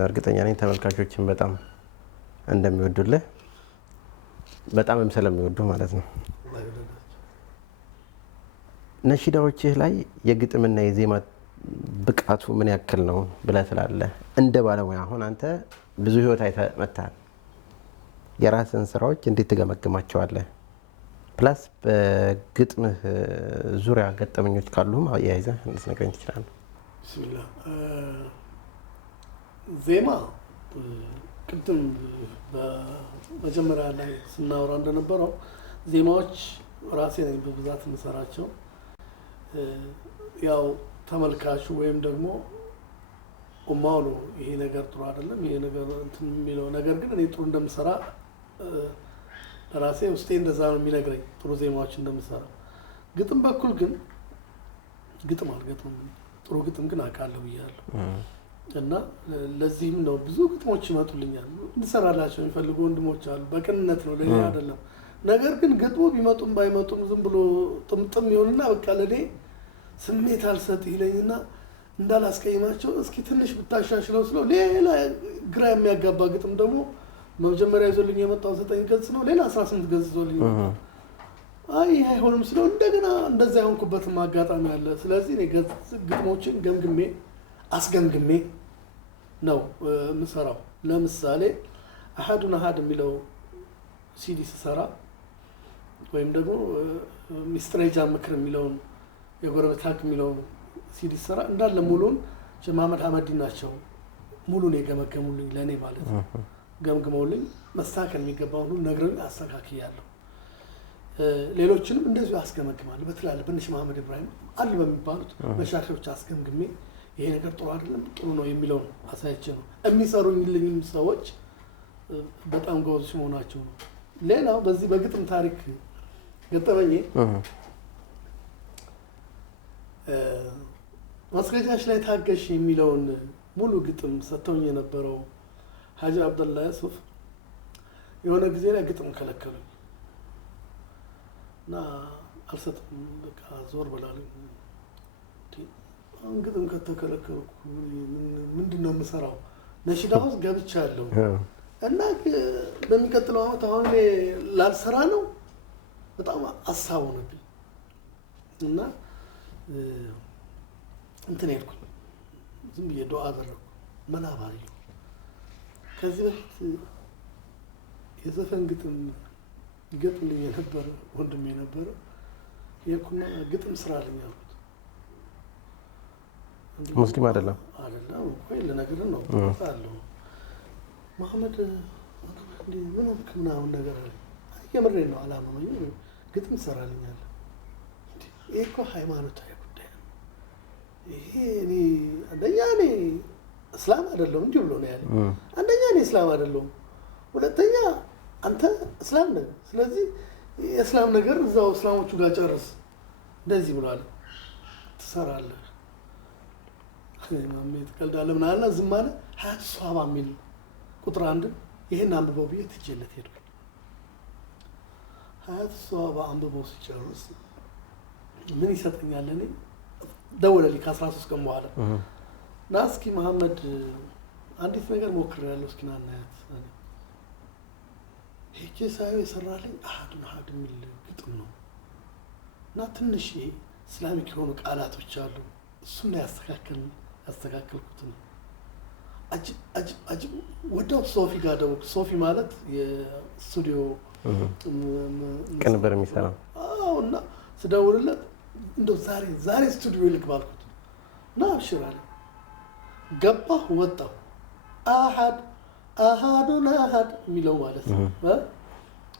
እርግጠኛ ነኝ ተመልካቾችን በጣም እንደሚወዱልህ በጣምም ስለሚወዱ ማለት ነው። ነሺዳዎችህ ላይ የግጥምና የዜማ ብቃቱ ምን ያክል ነው ብለህ ትላለህ? እንደ ባለሙያ አሁን አንተ ብዙ ህይወት አይተህ መጥተሃል። የራስህን ስራዎች እንዴት ትገመግማቸዋለህ? ፕላስ በግጥምህ ዙሪያ ገጠመኞች ካሉም አያይዘህ ልትነግረኝ ትችላለህ? ቢስሚላህ ዜማ ቅድም በመጀመሪያ ላይ ስናወራ እንደነበረው ዜማዎች ራሴ ነኝ በብዛት የምሰራቸው። ያው ተመልካቹ ወይም ደግሞ ኡማው ነው ይሄ ነገር ጥሩ አይደለም ይሄ ነገር እንትን የሚለው ነገር ግን እኔ ጥሩ እንደምሰራ ራሴ ውስጤ እንደዛ ነው የሚነግረኝ ጥሩ ዜማዎች እንደምሰራ። ግጥም በኩል ግን ግጥም አልገጥምም፣ ጥሩ ግጥም ግን አውቃለሁ ብያለሁ እና ለዚህም ነው ብዙ ግጥሞች ይመጡልኛል እንድሰራላቸው የሚፈልጉ ወንድሞች አሉ። በቅንነት ነው ለሌላ አይደለም። ነገር ግን ግጥሙ ቢመጡም ባይመጡም ዝም ብሎ ጥምጥም ይሆንና በቃ ለኔ ስሜት አልሰጥ ይለኝና እንዳላስቀይማቸው እስኪ ትንሽ ብታሻሽለው ስለው ሌላ ግራ የሚያጋባ ግጥም ደግሞ መጀመሪያ ይዞልኝ የመጣው 9 ገጽ ነው ሌላ 18 ገጽ ይዞልኝ ይመጣል። አይ ይሄ አይሆንም ስለው እንደገና እንደዛ ያሆንኩበትም አጋጣሚ አለ። ስለዚህ እኔ ግጥሞችን ገምግሜ አስገምግሜ ነው የምሰራው። ለምሳሌ አሐዱን አሐድ የሚለው ሲዲ ስሰራ ወይም ደግሞ ሚስትሬጃ ምክር የሚለውን የጎረቤት ሀቅ የሚለውን ሲዲ ስሰራ እንዳለ ሙሉን ጀማመድ ሐመዲ ናቸው ሙሉን የገመገሙልኝ ለእኔ ማለት ነው። ገምግመውልኝ መስተካከል የሚገባውን ሁሉ ነግረውኝ አስተካክያለሁ። ሌሎችንም እንደዚሁ አስገመግማለሁ። በትላልቅ በነሽ መሐመድ ኢብራሂም አሉ በሚባሉት መሻሾች አስገምግሜ ይሄ ነገር ጥሩ አይደለም ጥሩ ነው የሚለውን አሳይቼ ነው የሚሰሩኝልኝም ሰዎች በጣም ጎበዞች መሆናቸው ነው። ሌላው በዚህ በግጥም ታሪክ ገጠመኝ ማስረጃሽ ላይ ታገሽ የሚለውን ሙሉ ግጥም ሰጥተውኝ የነበረው ሀጂ አብደላ ዩሱፍ የሆነ ጊዜ ላይ ግጥም ከለከሉኝ እና አልሰጥም በቃ ዞር በላለኝ። አሁን ግጥም ከተከለከልኩ ምንድን ነው የምሰራው? ነሺዳ ውስጥ ገብቻለሁ እና በሚቀጥለው ዓመት አሁን ላልሰራ ነው። በጣም ሀሳብ ሆነብኝ እና እንትን ሄድኩኝ ዝም ብዬ ዱዓ አደረኩ መናባሪ ከዚህ በፊት የዘፈን ግጥም ይገጥምልኝ የነበረ ወንድሜ ነበረ። የኩና ግጥም ስራ አለኝ አልኩት። ሙስሊም አይደለም ቆይ ልነግርህ ነው አለው መሐመድ ምን ሆንክ ምናምን ነገር አለኝ። የምሬን ነው አላመመኝም። ግጥም ትሰራልኛለህ? ይሄ እኮ ሃይማኖታዊ ጉዳይ ነው። ይሄ እኔ አንደኛ እኔ እስላም አይደለሁም እንዲህ ብሎ ነው ያለኝ። አንደኛ እኔ እስላም አይደለሁም፣ ሁለተኛ አንተ እስላም ነህ። ስለዚህ የእስላም ነገር እዛው እስላሞቹ ጋር ጨርስ እንደዚህ ብሏል። ትሰራለህ ማሜ ትቀልዳለህ ምናምን አለ። ዝም አለ። ሀያቱ ሷባ የሚል ቁጥር 1 ይሄን አንብበው ብዬ ትቼለት ሄድኩ። ሀያቱ ሷባ አንብበው ሲጨርስ ምን ይሰጠኛል? እኔ ደወለልኝ ከ13 ቀን በኋላ እና እስኪ መሐመድ አንዲት ነገር ሞክሬያለሁ እስኪ ና እናያት። ሄጄ ሳየው የሰራልኝ አሐዱን አሐድ የሚል ግጥም ነው እና ትንሽ ይሄ እስላሚክ የሆኑ ቃላቶች አሉ። እሱን ላይ ያስተካከልኩት ነው። አጅብ ወዲያው ሶፊ ጋር ደወልኩ። ሶፊ ማለት የስቱዲዮ ቅንብር የሚሰራ እና ስደውልለት እንደው ዛሬ ስቱዲዮ ይልክ ባልኩት እና አብሽር አለ። ገባሁ ወጣሁ። አሐዱን አሐድ የሚለው ማለት ነው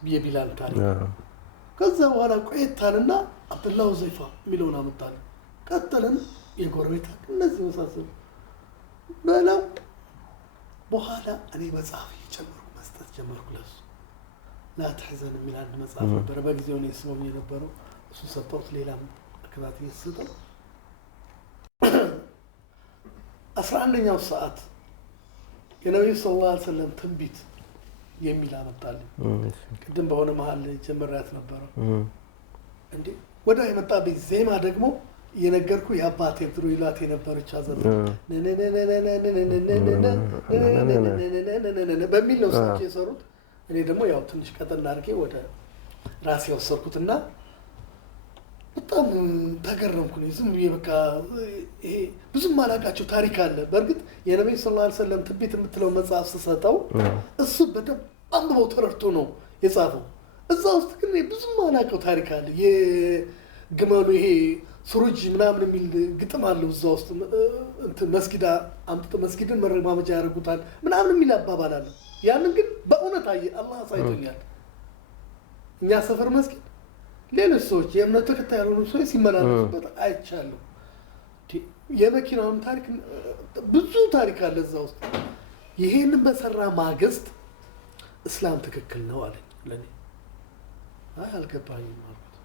የቢላል ታሪክ። ከዛ በኋላ ቆየታልና አብዱላ ዘይፋ የሚለውን አመጣለ። ቀጠለን የጎረቤት እነዚህ መሳሰሉ በለው። በኋላ እኔ መጽሐፍ እየጨመርኩ መስጠት ጀመርኩ ለሱ። ላትሕዘን የሚል አንድ መጽሐፍ ነበረ በጊዜው ነው ስመው የነበረው። እሱ ሰጠሁት። ሌላም አክባት እየሰጠው 11ኛው ሰዓት የነቢዩ ሰለላሁ ዐለይሂ ወሰለም ትንቢት የሚል አመጣልኝ። ቅድም በሆነ መሀል ጀመሪያት ነበረው እንዴ ወደ የመጣብኝ ዜማ ደግሞ የነገርኩ የአባቴ ድሮ ይላት የነበረች አዘን በሚል ነው እሳቸው የሰሩት። እኔ ደግሞ ያው ትንሽ ቀጠን አድርጌ ወደ ራሴ ወሰድኩትና በጣም ተገረምኩ። ዝም ብዬ በቃ ይሄ ብዙም አላውቃቸው ታሪክ አለ። በእርግጥ የነቢዩ ሰለላሁ ዐለይሂ ወሰለም ትንቢት የምትለው መጽሐፍ ስሰጠው እሱ በደንብ አንብበው ተረድቶ ነው የጻፈው። እዛ ውስጥ ግን ብዙም አላውቀው ታሪክ አለ። የግመሉ ይሄ ሱሩጅ ምናምን የሚል ግጥም አለው እዛ ውስጥ መስጊድ አምጥተው መስጊድን መረማመጃ ያደርጉታል ምናምን የሚል አባባል አለ። ያንን ግን በእውነት አላህ አሳይቶኛል። እኛ ሰፈር መስጊድ ሌሎች ሰዎች የእምነት ተከታይ ያልሆኑ ሰዎች ሲመላለሱበት አይቻለሁ። የመኪናውን ታሪክ ብዙ ታሪክ አለ እዛ ውስጥ። ይሄንን በሰራ ማግስት እስላም ትክክል ነው አለኝ ለኔ። አይ አልገባኝም አልኩት።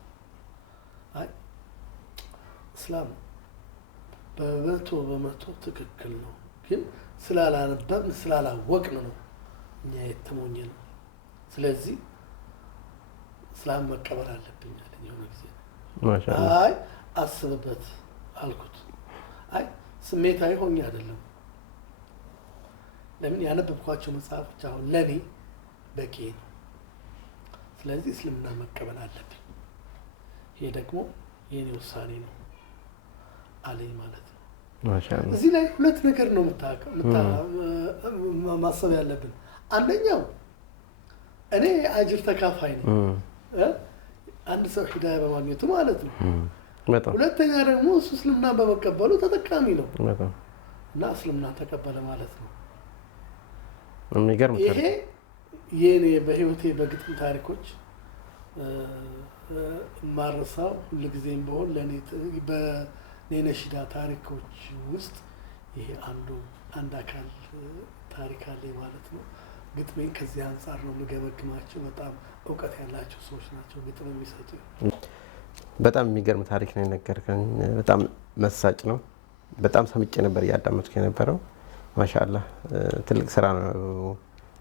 አይ እስላም በመቶ ትክክል ነው፣ ግን ስላላነበብን ስላላወቅን ነው እኛ የተሞኘን። ስለዚህ እስላም መቀበል አለብኝ አለኝ የሆነ ጊዜ። አይ አስብበት አልኩት። አይ ስሜታዊ ሆኜ አይደለም፣ ለምን ያነበብኳቸው መጽሐፎች አሁን ለኔ በቂ ነው። ስለዚህ እስልምና መቀበል አለብኝ፣ ይሄ ደግሞ የኔ ውሳኔ ነው አለኝ ማለት ነው። ማሻአላህ። እዚህ ላይ ሁለት ነገር ነው ማሰብ ያለብን። አንደኛው እኔ አጅር ተካፋይ ነኝ፣ አንድ ሰው ሂዳያ በማግኘቱ ማለት ነው። ሁለተኛ ደግሞ እሱ እስልምና በመቀበሉ ተጠቃሚ ነው እና እስልምና ተቀበለ ማለት ነው። ይሄ የኔ በህይወቴ በግጥም ታሪኮች ማረሳው ሁልጊዜም ቢሆን ለኔ በነሽዳ ታሪኮች ውስጥ ይሄ አንድ አካል ታሪክ አለኝ ማለት ነው። ግጥሜን ከዚህ አንጻር ነው የምገመግማቸው። በጣም እውቀት ያላቸው ሰዎች ናቸው ግጥም የሚሰጡ። በጣም የሚገርም ታሪክ ነው የነገርከኝ። በጣም መሳጭ ነው። በጣም ሰምጬ ነበር እያዳመጥኩ የነበረው። ማሻአላህ ትልቅ ስራ ነው።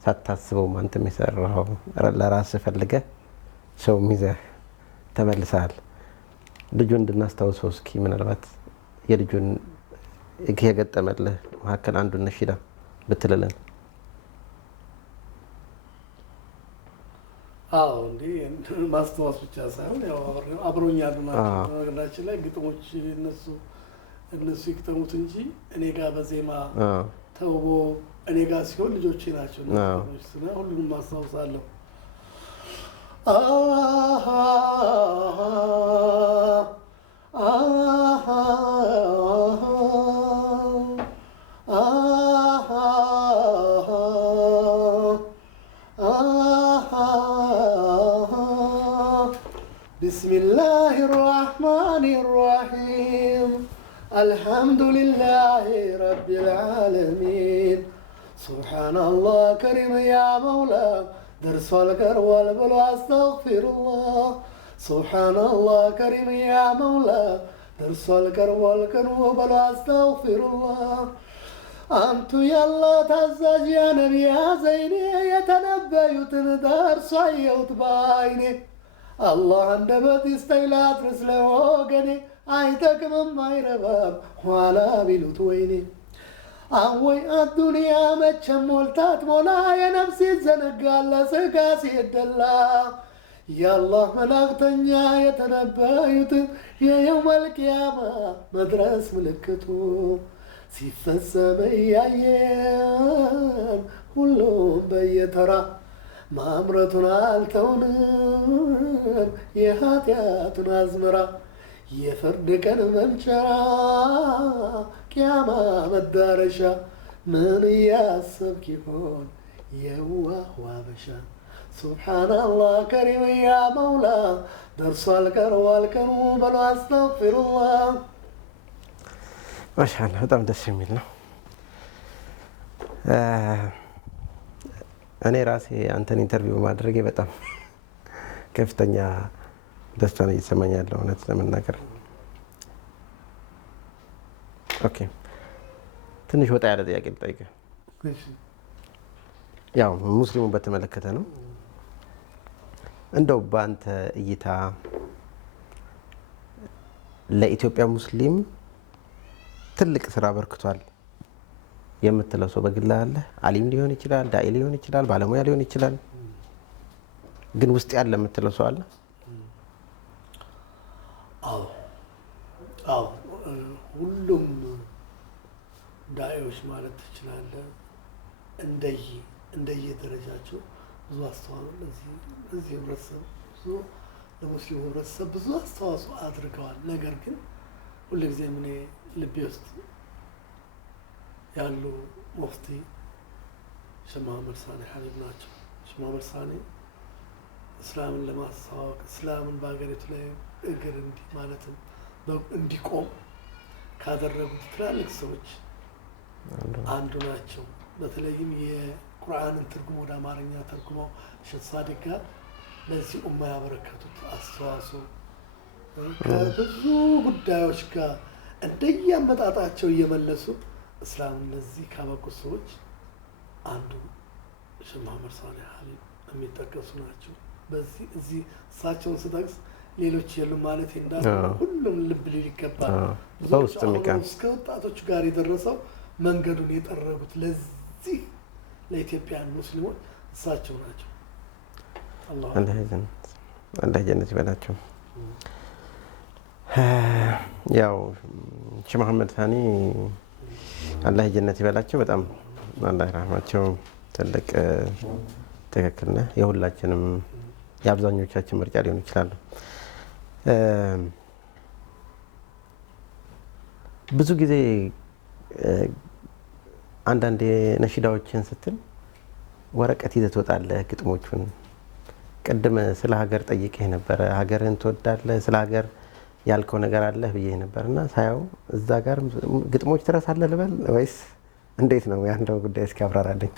ሳታስበው አንተም የሰራው ለራስህ ፈልገህ ሰው ይዘህ ተመልሰሃል። ልጁን እንድናስታውሰው እስኪ ምናልባት የልጁን የገጠመልህ መካከል አንዱን ነሽዳ ብትልልን። አዎ እንዴ ማስታወስ ብቻ ሳይሆን ያው አብሮኛሉ ናቸው። ነገራችን ላይ ግጥሞች እነሱ ይግጠሙት እንጂ እኔ ጋር በዜማ ተውቦ እኔ ጋር ሲሆን ልጆቼ ናቸው። ሁሉንም ማስታወሳለሁ። بسم الله الرحمن الرحيم الحمد لله رب العالمين سبحان الله كريم يا مولا درس القرب والبلو استغفر الله سبحان الله كريم يا مولا درس القرب والبلو استغفر الله أنت يلا تعزج يا نبي يا زيني يتنبأ درس عيوت بايني الله عندما تستيلات رسله وقني عيتك من ما يرباب ولا بلوت ويني أوي الدنيا متشم مولتات مولا يا نفسي الزنقال لسقاسي الدلا يا الله ملاغتنيا يتنبايت يا يوم القيامة مدرس ملكتو سيفسم أيام كلهم بيترى ማምረቱን አልተውንም የኃጢአቱን አዝመራ የፍርድ ቀን መምጫ ቂያማ መዳረሻ ምን እያሰብክ ይሆን የዋህ ዋበሻ ሱብሓነላህ ከሪም ያ መውላ ደርሷል ቀርቧል ቀኑ በሉ አስተግፊሩላህ። ማሻአላህ በጣም ደስ የሚል ነው። እኔ ራሴ አንተን ኢንተርቪው በማድረጌ በጣም ከፍተኛ ደስታ ነው እየተሰማኝ ያለው እውነት ለመናገር። ኦኬ ትንሽ ወጣ ያለ ጥያቄ ልጠይቅህ። ያው ሙስሊሙን በተመለከተ ነው። እንደው በአንተ እይታ ለኢትዮጵያ ሙስሊም ትልቅ ስራ አበርክቷል የምትለው ሰው በግል አለ? አሊም ሊሆን ይችላል፣ ዳኢ ሊሆን ይችላል፣ ባለሙያ ሊሆን ይችላል። ግን ውስጥ ያለ የምትለው ሰው አለ? አዎ ሁሉም ዳኢዎች ማለት ትችላለህ እንደየደረጃቸው ብዙ አስተዋጽኦ ለዚህ ህብረተሰብ ለሙስሊሙ ህብረተሰብ ብዙ አስተዋጽኦ አድርገዋል። ነገር ግን ሁልጊዜም እኔ ልቤ ውስጥ ያሉ ሙፍቲ ሼህ መሐመድ ሳኒ ሀቢብ ናቸው። ሼህ መሐመድ ሳኒ እስላምን ለማስተዋወቅ እስላምን በሀገሪቱ ላይ እግር ማለትም እንዲቆም ካደረጉት ትላልቅ ሰዎች አንዱ ናቸው። በተለይም የቁርአንን ትርጉም ወደ አማርኛ ተርጉመው ሼህ ሳዲቅ ጋር ለዚህ ኡማ ያበረከቱት አስተዋጽኦ ከብዙ ጉዳዮች ጋር እንደየአመጣጣቸው እየመለሱ እስላምን ለዚህ ካበቁት ሰዎች አንዱ ሼህ መሐመድ ሳኒ ሀቢብ የሚጠቀሱ ናቸው። በዚህ እዚህ እሳቸውን ስጠቅስ ሌሎች የሉም ማለት እንዳለ ሁሉም ልብ ሊል ይገባል። እስከ ወጣቶቹ ጋር የደረሰው መንገዱን የጠረጉት ለዚህ ለኢትዮጵያን ሙስሊሞች እሳቸው ናቸው። አላህ ጀነት ይበላቸው። ያው ሼህ መሐመድ ሳኒ አላህ ጀነት ይበላቸው። በጣም አላህ ይራህማቸው። ትልቅ ትክክል ነህ። የሁላችንም የአብዛኞቻችን ምርጫ ሊሆን ይችላል። ብዙ ጊዜ አንዳንድ ነሺዳዎችን ስትል ወረቀት ይዘህ ትወጣለህ ግጥሞቹን። ቅድም ስለ ሀገር ጠይቄህ ነበረ። ሀገርህን ትወዳለህ? ስለ ሀገር ያልከው ነገር አለህ ብዬ ነበርና ሳየው እዛ ጋር ግጥሞች ትረሳለህ ልበል ወይስ እንዴት ነው ያለው ጉዳይ? እስኪ አብራራልኝ።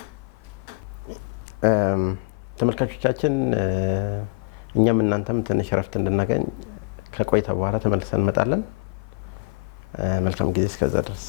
ተመልካቾቻችን እኛም እናንተም ትንሽ እረፍት እንድናገኝ ከቆይታ በኋላ ተመልሰን እንመጣለን። መልካም ጊዜ እስከዛ ድረስ